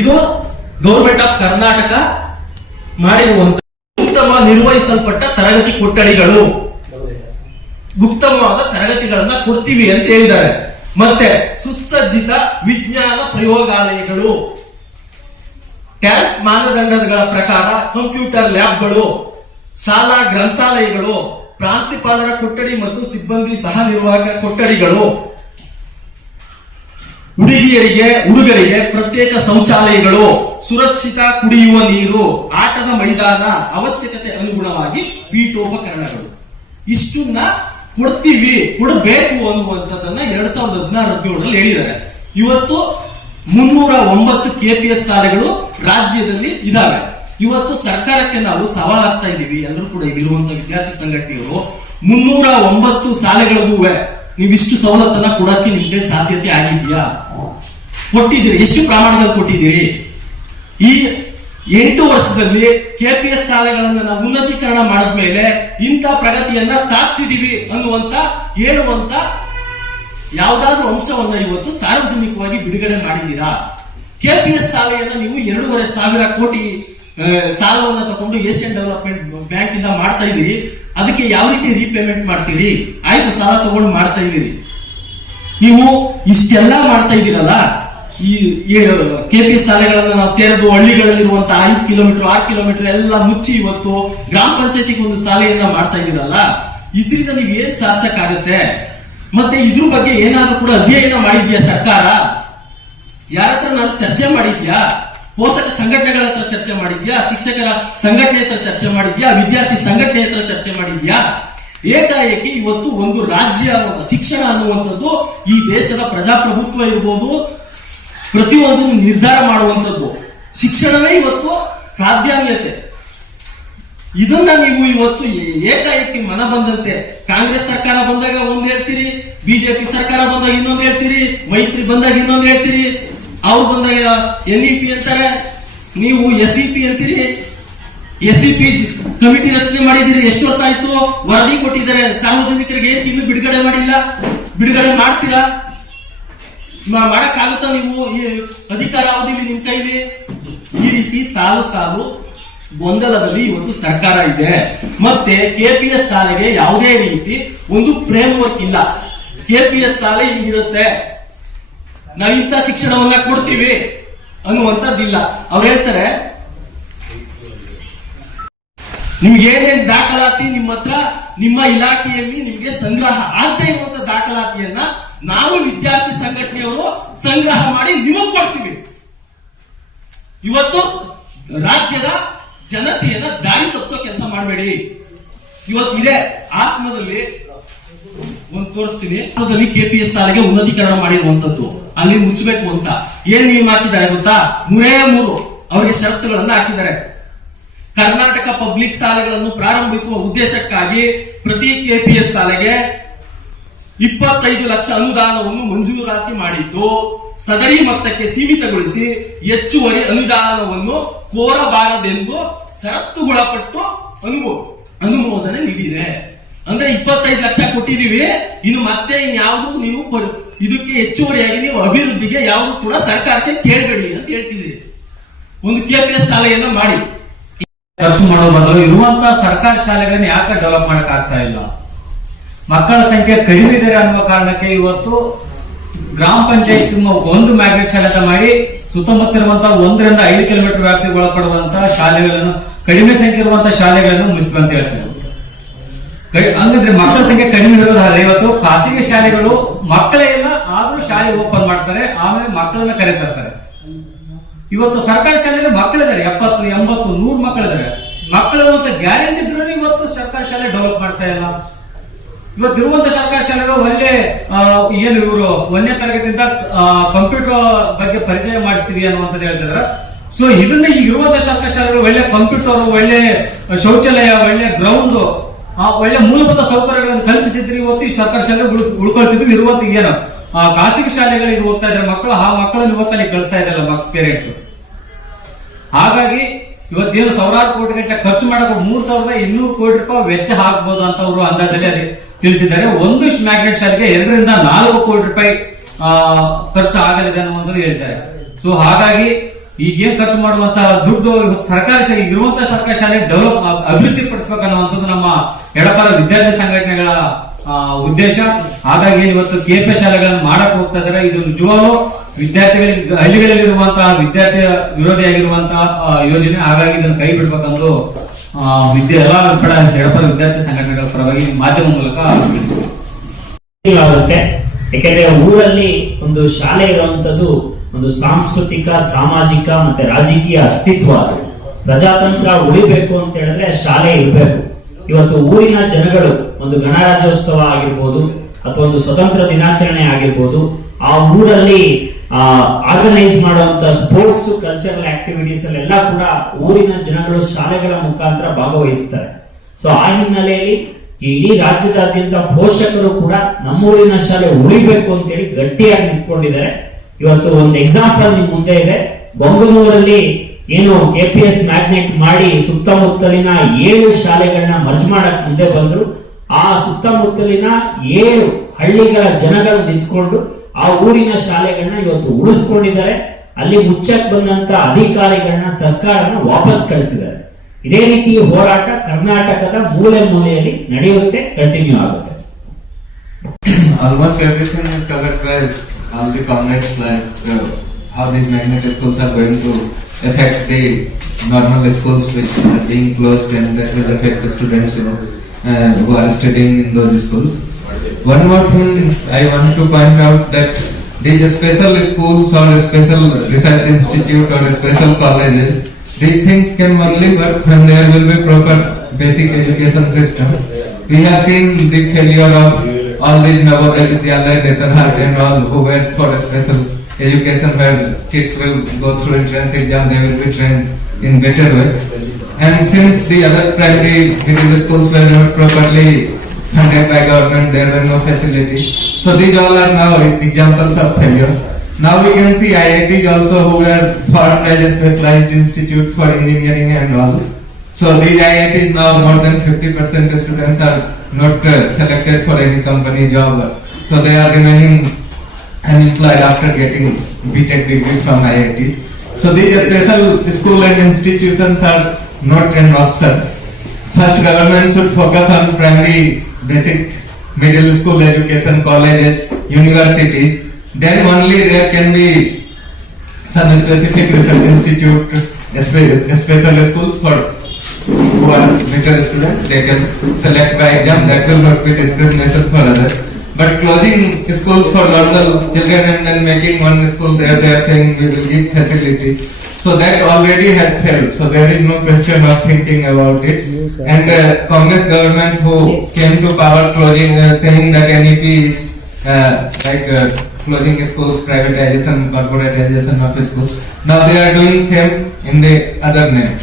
ಇದು government of Karnataka ಮಾಡಿರುವಂತ ಉತ್ತಮ ನಿರ್ವಹಿಸಲ್ಪಟ್ಟ ತರಗತಿ ಕೊಠಡಿಗಳು, ಉತ್ತಮವಾದ ತರಗತಿಗಳನ್ನ ಕೊಡ್ತೀವಿ ಅಂತ ಹೇಳಿದ್ದಾರೆ. ಮತ್ತೆ ಸುಸಜ್ಜಿತ ವಿಜ್ಞಾನ ಪ್ರಯೋಗಾಲಯಗಳು, ಟ್ಯಾಂಕ್ ಮಾನದಂಡಗಳ ಪ್ರಕಾರ ಕಂಪ್ಯೂಟರ್ ಲ್ಯಾಬ್ಗಳು, ಶಾಲಾ ಗ್ರಂಥಾಲಯಗಳು, ಪ್ರಾಂಶುಪಾಲರ ಕೊಠಡಿ ಮತ್ತು ಸಿಬ್ಬಂದಿ ಸಹ ನಿರ್ವಾಹಕ ಕೊಠಡಿಗಳು, ಹುಡುಗರಿಗೆ ಪ್ರತ್ಯೇಕ ಶೌಚಾಲಯಗಳು, ಸುರಕ್ಷಿತ ಕುಡಿಯುವ ನೀರು, ಆಟದ ಮೈದಾನ, ಅವಶ್ಯಕತೆ ಅನುಗುಣವಾಗಿ ಪೀಠೋಪಕರಣಗಳು. ಇಷ್ಟನ್ನ ಕೊಡಬೇಕು ಅನ್ನುವಂಥದ್ದನ್ನ 2016-17 ಹೇಳಿದ್ದಾರೆ. ಇವತ್ತು 309 KPS ಶಾಲೆಗಳು ರಾಜ್ಯದಲ್ಲಿ ಇದಾವೆ. ಇವತ್ತು ಸರ್ಕಾರಕ್ಕೆ ನಾವು ಸವಾಲಾಗ್ತಾ ಇದೀವಿ, ಎಲ್ಲರೂ ಕೂಡ ಇಲ್ಲಿರುವಂತಹ ವಿದ್ಯಾರ್ಥಿ ಸಂಘಟನೆಯವರು. 309 ಶಾಲೆಗಳಿಗೂ ನೀವು ಇಷ್ಟು ಸವಲತ್ತನ್ನ ಕೊಡಕ್ಕೆ ನಿಮ್ಗೆ ಸಾಧ್ಯತೆ ಆಗಿದೆಯಾ? ಕೊಟ್ಟಿದ್ದೀರಿ? ಎಷ್ಟು ಪ್ರಮಾಣದಲ್ಲಿ ಕೊಟ್ಟಿದ್ದೀರಿ? ಈ 8 ವರ್ಷದಲ್ಲಿ KPS ಶಾಲೆಗಳನ್ನ ನಾವು ಉನ್ನತೀಕರಣ ಮಾಡಿದ್ಮೇಲೆ ಇಂಥ ಪ್ರಗತಿಯನ್ನ ಸಾಧಿಸಿದೀವಿ ಹೇಳುವಂತ ಯಾವ್ದಾದ್ರು ಅಂಶವನ್ನ ಇವತ್ತು ಸಾರ್ವಜನಿಕವಾಗಿ ಬಿಡುಗಡೆ ಮಾಡಿದ್ದೀರಾ? KPS ಶಾಲೆಯನ್ನ ನೀವು 2,500 ಕೋಟಿ ಸಾಲವನ್ನ ತಗೊಂಡು ಏಷ್ಯನ್ ಡೆವಲಪ್ಮೆಂಟ್ ಬ್ಯಾಂಕ್ ಇಂದ ಮಾಡ್ತಾ ಇದೀರಿ. ಅದಕ್ಕೆ ಯಾವ ರೀತಿ ರೀಪೇಮೆಂಟ್ ಮಾಡ್ತೀರಿ? ಆಯ್ತು, ಸಾಲ ತಗೊಂಡು ಮಾಡ್ತಾ ಇದೀರಿ. ನೀವು ಇಷ್ಟೆಲ್ಲ ಮಾಡ್ತಾ ಇದೀರಲ್ಲ, ಈ KPS ಶಾಲೆಗಳನ್ನ ನಾವು ತೆರೆದು ಹಳ್ಳಿಗಳಲ್ಲಿರುವಂತಹ 5 ಕಿಲೋಮೀಟರ್ 6 ಕಿಲೋಮೀಟರ್ ಎಲ್ಲ ಮುಚ್ಚಿ ಇವತ್ತು ಗ್ರಾಮ ಪಂಚಾಯತಿಗೆ ಒಂದು ಶಾಲೆಯನ್ನ ಮಾಡ್ತಾ ಇದೀರಲ್ಲ, ಇದರಿಂದ ನೀವು ಏನ್ ಸಾಧಿಸಕ್ಕಾಗತ್ತೆ? ಮತ್ತೆ ಇದ್ರ ಬಗ್ಗೆ ಏನಾದ್ರೂ ಕೂಡ ಅಧ್ಯಯನ ಮಾಡಿದ್ಯಾ ಸರ್ಕಾರ? ಯಾರ ಹತ್ರ ನಾನು ಚರ್ಚೆ ಮಾಡಿದ್ಯಾ? ಪೋಷಕ ಸಂಘಟನೆಗಳ ಹತ್ರ ಚರ್ಚೆ ಮಾಡಿದ್ಯಾ? ಶಿಕ್ಷಕರ ಸಂಘಟನೆ ಹತ್ರ ಚರ್ಚೆ ಮಾಡಿದ್ಯಾ? ವಿದ್ಯಾರ್ಥಿ ಸಂಘಟನೆ ಹತ್ರ ಚರ್ಚೆ ಮಾಡಿದ್ಯಾ? ಏಕಾಏಕಿ ಇವತ್ತು ಒಂದು ರಾಜ್ಯ ಶಿಕ್ಷಣ ಅನ್ನುವಂಥದ್ದು ಈ ದೇಶದ ಪ್ರಜಾಪ್ರಭುತ್ವ ಇರ್ಬೋದು, ಪ್ರತಿಯೊಂದು ನಿರ್ಧಾರ ಮಾಡುವಂಥದ್ದು ಶಿಕ್ಷಣವೇ ಇವತ್ತು ಪ್ರಾಧಾನ್ಯತೆ. ಇದನ್ನ ನೀವು ಇವತ್ತು ಏಕಾಏಕಿ ಮನ ಬಂದಂತೆ ಕಾಂಗ್ರೆಸ್ ಸರ್ಕಾರ ಬಂದಾಗ ಒಂದ್ ಹೇಳ್ತೀರಿ, ಬಿಜೆಪಿ ಸರ್ಕಾರ ಬಂದಾಗ ಇನ್ನೊಂದು ಹೇಳ್ತೀರಿ, ಮೈತ್ರಿ ಬಂದಾಗ ಇನ್ನೊಂದು ಹೇಳ್ತೀರಿ, ಅವ್ರು ಬಂದಾಗ NEP ಅಂತಾರೆ, ನೀವು SEP ಅಂತೀರಿ. SEP ಕಮಿಟಿ ರಚನೆ ಮಾಡಿದಿರಿ, ಎಷ್ಟು ವರ್ಷ ಆಯ್ತು? ವರದಿ ಕೊಟ್ಟಿದ್ದಾರೆ ಸಾರ್ವಜನಿಕರಿಗೆ, ಇನ್ನು ಬಿಡುಗಡೆ ಮಾಡಿಲ್ಲ. ಬಿಡುಗಡೆ ಮಾಡ್ತೀರಾ? ಮಾಡಕ್ಕಾಗುತ್ತಾ? ನೀವು ಈ ಅಧಿಕಾರ ಅವಧಿಲಿ ನಿಮ್ ಕೈಲಿ ಈ ರೀತಿ ಸಾಲು ಗೊಂದಲದಲ್ಲಿ ಇವತ್ತು ಸರ್ಕಾರ ಇದೆ. ಮತ್ತೆ KPS ಶಾಲೆಗೆ ಯಾವುದೇ ರೀತಿ ಒಂದು ಫ್ರೇಮ್ ವರ್ಕ್ ಇಲ್ಲ. KPS ಶಾಲೆ ಹಿಂಗಿರುತ್ತೆ, ನಾವು ಇಂಥ ಶಿಕ್ಷಣವನ್ನ ಕೊಡ್ತೀವಿ ಅನ್ನುವಂಥದ್ದಿಲ್ಲ. ಅವ್ರು ಹೇಳ್ತಾರೆ, ನಿಮ್ಗೆ ಏನೇನ್ ದಾಖಲಾತಿ ನಿಮ್ಮ ಹತ್ರ ನಿಮ್ಮ ಇಲಾಖೆಯಲ್ಲಿ ನಿಮ್ಗೆ ಸಂಗ್ರಹ ಆಗದೆ ಇರುವಂತ ದಾಖಲಾತಿಯನ್ನ ನಾವು ವಿದ್ಯಾರ್ಥಿ ಸಂಘಟನೆಯವರು ಸಂಗ್ರಹ ಮಾಡಿ ನಿಮಗ್ ಕೊಡ್ತೀವಿ. ಇವತ್ತು ರಾಜ್ಯದ ಜನತೆಯನ್ನ ದಾರಿ ತಪ್ಪಿಸೋ ಕೆಲಸ ಮಾಡಬೇಡಿ. ಇವತ್ತು ಇದೆ ಹಾಸನದಲ್ಲಿ ಒಂದು ತೋರಿಸ್ತೀನಿ. KPS ಶಾಲೆಗೆ ಉನ್ನತೀಕರಣ ಮಾಡಿರುವಂತದ್ದು, ಅಲ್ಲಿ ಮುಚ್ಚಬೇಕು ಅಂತ ಏನ್ ನಿಯಮ ಹಾಕಿದ್ದಾರೆ ಗೊತ್ತಾ? 3 ಅವರಿಗೆ ಷರತ್ತುಗಳನ್ನ ಹಾಕಿದ್ದಾರೆ. ಕರ್ನಾಟಕ ಪಬ್ಲಿಕ್ ಶಾಲೆಗಳನ್ನು ಪ್ರಾರಂಭಿಸುವ ಉದ್ದೇಶಕ್ಕಾಗಿ ಪ್ರತಿ KPS ಶಾಲೆಗೆ 25 ಲಕ್ಷ ಅನುದಾನವನ್ನು ಮಂಜೂರಾತಿ ಮಾಡಿದ್ದು, ಸದರಿ ಮೊತ್ತಕ್ಕೆ ಸೀಮಿತಗೊಳಿಸಿ ಹೆಚ್ಚುವರಿ ಅನುದಾನವನ್ನು ಕೋರಬಾರದೆಂದು ಷರತ್ತುಗೊಳಪಟ್ಟು ಅನುಮೋದನೆ ನೀಡಿದೆ. ಅಂದ್ರೆ 25 ಲಕ್ಷ ಕೊಟ್ಟಿದೀವಿ, ಇನ್ನು ಮತ್ತೆ ಇನ್ಯಾವುದು ನೀವು ಇದಕ್ಕೆ ಹೆಚ್ಚುವರಿಯಾಗಿ ನೀವು ಅಭಿವೃದ್ಧಿಗೆ ಯಾವುದು ಕೂಡ ಸರ್ಕಾರಕ್ಕೆ ಕೇಳಬೇಡಿ ಅಂತ ಹೇಳ್ತಿದ್ದೀರಿ. ಒಂದು KPS ಶಾಲೆಯನ್ನ ಮಾಡಿ ಖರ್ಚು ಮಾಡೋ ಬದಲು ಇರುವಂತಹ ಸರ್ಕಾರಿ ಶಾಲೆಗಳನ್ನ ಯಾಕೆ ಡೆವಲಪ್ ಮಾಡಕ್ ಆಗ್ತಾ ಇಲ್ಲ? ಮಕ್ಕಳ ಸಂಖ್ಯೆ ಕಡಿಮೆ ಇದೆ ಅನ್ನುವ ಕಾರಣಕ್ಕೆ ಇವತ್ತು ಗ್ರಾಮ ಪಂಚಾಯತ್ ಒಂದು ಮ್ಯಾಗ್ನೆಟ್ ಶಾಲೆ ಅಂತ ಮಾಡಿ ಸುತ್ತಮುತ್ತ ಇರುವಂತಹ 1 ರಿಂದ 5 ಕಿಲೋಮೀಟರ್ ವ್ಯಾಪ್ತಿಗೆ ಒಳಪಡುವಂತಹ ಶಾಲೆಗಳನ್ನು, ಕಡಿಮೆ ಸಂಖ್ಯೆ ಇರುವಂತಹ ಶಾಲೆಗಳನ್ನು ಮುಗಿಸ್ಬೇಕಂತ ಹೇಳ್ತಾರೆ. ಹಂಗಂದ್ರೆ ಮಕ್ಕಳ ಸಂಖ್ಯೆ ಕಡಿಮೆ ಇರೋದಾದ್ರೆ ಇವತ್ತು ಖಾಸಗಿ ಶಾಲೆಗಳು ಮಕ್ಕಳೇ ಇಲ್ಲ, ಆದ್ರೂ ಶಾಲೆ ಓಪನ್ ಮಾಡ್ತಾರೆ, ಆಮೇಲೆ ಮಕ್ಕಳನ್ನ ಕರೆತರ್ತಾರೆ. ಇವತ್ತು ಸರ್ಕಾರಿ ಶಾಲೆಯಲ್ಲಿ ಮಕ್ಕಳಿದ್ದಾರೆ, 70, 80, 100 ಮಕ್ಕಳಿದ್ದಾರೆ. ಮಕ್ಕಳಿರುವಂತ ಗ್ಯಾರಂಟಿ ಇದ್ರೂ ಇವತ್ತು ಸರ್ಕಾರಿ ಶಾಲೆ ಡೆವಲಪ್ ಮಾಡ್ತಾ ಇಲ್ಲ. ಇವತ್ತಿರುವಂತ ಸರ್ಕಾರಿ ಶಾಲೆಗಳು ಒಳ್ಳೆ ಏನು ಇವರು 1ನೇ ತರಗತಿಯಿಂದ ಕಂಪ್ಯೂಟರ್ ಬಗ್ಗೆ ಪರಿಚಯ ಮಾಡಿಸ್ತೀವಿ ಅನ್ನುವಂಥದ್ದು ಹೇಳ್ತಿದ್ದಾರೆ. ಸೊ ಇದನ್ನ ಈಗ ಇರುವಂತಹ ಸರ್ಕಾರಿ ಶಾಲೆಗಳು ಒಳ್ಳೆ ಕಂಪ್ಯೂಟರ್, ಒಳ್ಳೆ ಶೌಚಾಲಯ, ಒಳ್ಳೆ ಗ್ರೌಂಡ್, ಒಳ್ಳೆ ಮೂಲಭೂತ ಸೌಕರ್ಯಗಳನ್ನು ಕಲ್ಪಿಸಿದ್ರೆ ಇವತ್ತು ಈ ಸರ್ಕಾರಿ ಶಾಲೆ ಉಳ್ಕೊಳ್ತಿದ್ವಿ. ಇರುವಂತ ಏನು ಖಾಸಗಿ ಶಾಲೆಗಳಿಗೆ ಹೋಗ್ತಾ ಇದ್ದಾರೆ ಮಕ್ಕಳು, ಆ ಮಕ್ಕಳನ್ನು ಇವತ್ತಲ್ಲಿ ಕಳಿಸ್ತಾ ಇದ್ದಾರೆ ಪೇರೆಂಟ್ಸ್. ಹಾಗಾಗಿ ಇವತ್ತೇನು ಸಾವಿರಾರು ಕೋಟಿ ಗಟ್ಟಲೆ ಖರ್ಚು ಮಾಡಕ್ಕೆ 3,200 ಕೋಟಿ ರೂಪಾಯಿ ವೆಚ್ಚ ಹಾಕಬಹುದು ಅಂತ ಅವರು ಅಂದಾಜಲ್ಲಿ ಅದೇ ತಿಳಿಸಿದ್ದಾರೆ. ಒಂದು ಮ್ಯಾಗ್ನೆಟ್ ಶಾಲೆಗೆ 2 ರಿಂದ 4 ಕೋಟಿ ರೂಪಾಯಿ ಖರ್ಚು ಆಗಲಿದೆ ಅನ್ನುವಂಥದ್ದು ಹೇಳಿದ್ದಾರೆ. ಸೊ ಹಾಗಾಗಿ ಈಗೇನ್ ಖರ್ಚು ಮಾಡುವಂತ ದುಡ್ಡು ಇವತ್ತು ಸರ್ಕಾರಿ ಶಾಲೆ ಇರುವಂತಹ ಸರ್ಕಾರಿ ಶಾಲೆ ಡೆವಲಪ್ ಅಭಿವೃದ್ಧಿ ಪಡಿಸಬೇಕನ್ನುವಂಥದ್ದು ನಮ್ಮ ಎಡಪರ ವಿದ್ಯಾರ್ಥಿ ಸಂಘಟನೆಗಳ ಉದ್ದೇಶ. ಹಾಗಾಗಿ ಇವತ್ತು KP ಶಾಲೆಗಳನ್ನು ಮಾಡಕ್ ಹೋಗ್ತಾ ಇದ್ದಾರೆ. ಇದು ನಿಜವಾಗ್ಲೂ ವಿದ್ಯಾರ್ಥಿಗಳಿಗೆ ಹಳ್ಳಿಗಳಲ್ಲಿರುವಂತಹ ವಿದ್ಯಾರ್ಥಿ ವಿರೋಧಿಯಾಗಿರುವಂತಹ ಯೋಜನೆ. ಹಾಗಾಗಿ ಇದನ್ನು ಕೈ ಬಿಡ್ಬೇಕಂದು ಎಲ್ಲಾ ಎಡಪರ ವಿದ್ಯಾರ್ಥಿ ಸಂಘಟನೆಗಳ ಪರವಾಗಿ ಮಾಧ್ಯಮ ಮೂಲಕ ತಿಳಿಸ್ಬೇಕು ಆಗುತ್ತೆ. ಯಾಕೆಂದ್ರೆ ಊರಲ್ಲಿ ಒಂದು ಶಾಲೆ ಇರುವಂತದ್ದು ಒಂದು ಸಾಂಸ್ಕೃತಿಕ, ಸಾಮಾಜಿಕ ಮತ್ತೆ ರಾಜಕೀಯ ಅಸ್ತಿತ್ವ. ಅದು ಪ್ರಜಾತಂತ್ರ ಉಳಿಬೇಕು ಅಂತ ಹೇಳಿದ್ರೆ ಶಾಲೆ ಇರಬೇಕು. ಇವತ್ತು ಊರಿನ ಜನಗಳು ಒಂದು ಗಣರಾಜ್ಯೋತ್ಸವ ಆಗಿರ್ಬೋದು ಅಥವಾ ಒಂದು ಸ್ವತಂತ್ರ ದಿನಾಚರಣೆ ಆಗಿರ್ಬೋದು, ಆ ಊರಲ್ಲಿ ಆರ್ಗನೈಸ್ ಮಾಡುವಂತ ಸ್ಪೋರ್ಟ್ಸ್, ಕಲ್ಚರಲ್ ಆಕ್ಟಿವಿಟೀಸ್ ಅಲ್ಲೆಲ್ಲ ಕೂಡ ಊರಿನ ಜನಗಳು ಶಾಲೆಗಳ ಮುಖಾಂತರ ಭಾಗವಹಿಸ್ತಾರೆ. ಸೊ ಆ ಹಿನ್ನೆಲೆಯಲ್ಲಿ ಇಡೀ ರಾಜ್ಯದಾದ್ಯಂತ ಪೋಷಕರು ಕೂಡ ನಮ್ಮೂರಿನ ಶಾಲೆ ಉಳಿಬೇಕು ಅಂತೇಳಿ ಗಟ್ಟಿಯಾಗಿ ನಿಂತ್ಕೊಂಡಿದ್ದಾರೆ. ಇವತ್ತು ಒಂದು ಎಕ್ಸಾಂಪಲ್ ನಿಮ್ ಮುಂದೆ ಇದೆ. ಬೊಂಗನೂರಲ್ಲಿ ಏನು KPS ಮ್ಯಾಗ್ನೆಟ್ ಮಾಡಿ ಸುತ್ತಮುತ್ತಲಿನ 7 ಶಾಲೆಗಳನ್ನ ಮರ್ಜ್ ಮಾಡಕ್ ಮುಂದೆ ಬಂದ್ರು. ಆ ಸುತ್ತಮುತ್ತಲಿನ 7 ಹಳ್ಳಿಗಳ ಜನಗಳು ನಿಂತ್ಕೊಂಡು ಆ ಊರಿನ ಶಾಲೆಗಳನ್ನ ಇವತ್ತು ಉಳಿಸ್ಕೊಂಡಿದ್ದಾರೆ. ಅಲ್ಲಿ ಮುಚ್ಚಕ್ ಬಂದಂತ ಅಧಿಕಾರಿಗಳನ್ನ ಸರ್ಕಾರನ ವಾಪಸ್ ಕಳಿಸಿದ್ದಾರೆ. ಇದೇ ರೀತಿ ಹೋರಾಟ ಕರ್ನಾಟಕದ ಮೂಲೆ ಮೂಲೆಯಲ್ಲಿ ನಡೆಯುತ್ತೆ, ಕಂಟಿನ್ಯೂ ಆಗುತ್ತೆ. Almost everything is covered by all the comments, like how these magnet schools are going to affect the normal schools which are being closed, and that will affect the students, who are studying in those schools. One more thing I want to point out, that these special schools or special research institute or special colleges, these things can only work when there will be proper basic education system. We have seen the failure of all these Navodaya Vidyalaya, Netanhat and all who went for a special education where kids will go through entrance exam, they will be trained in better way. And since the other primary middle schools were not properly funded by government, there were no facilities. So these all are now examples of failure. Now we can see IITs also who were formed as a specialized institute for engineering and all. So these IITs now more than 50% students are not selected for any company job. So they are remaining unemployed after getting BTech degree from IITs. So these special school and institutions are not an option. First, government should focus on primary, basic, middle school education, colleges, universities. Then only there can be some specific research institute, special schools for who are better students. They can select by exam. That will not be discrimination for others. But closing schools for normal children and then making one school there, they are saying we will give facility. So that already had failed. So there is no question of thinking about it. And Congress government who came to power closing, saying that NEP is closing schools, privatization, corporatization of schools. Now they are doing same in the other name.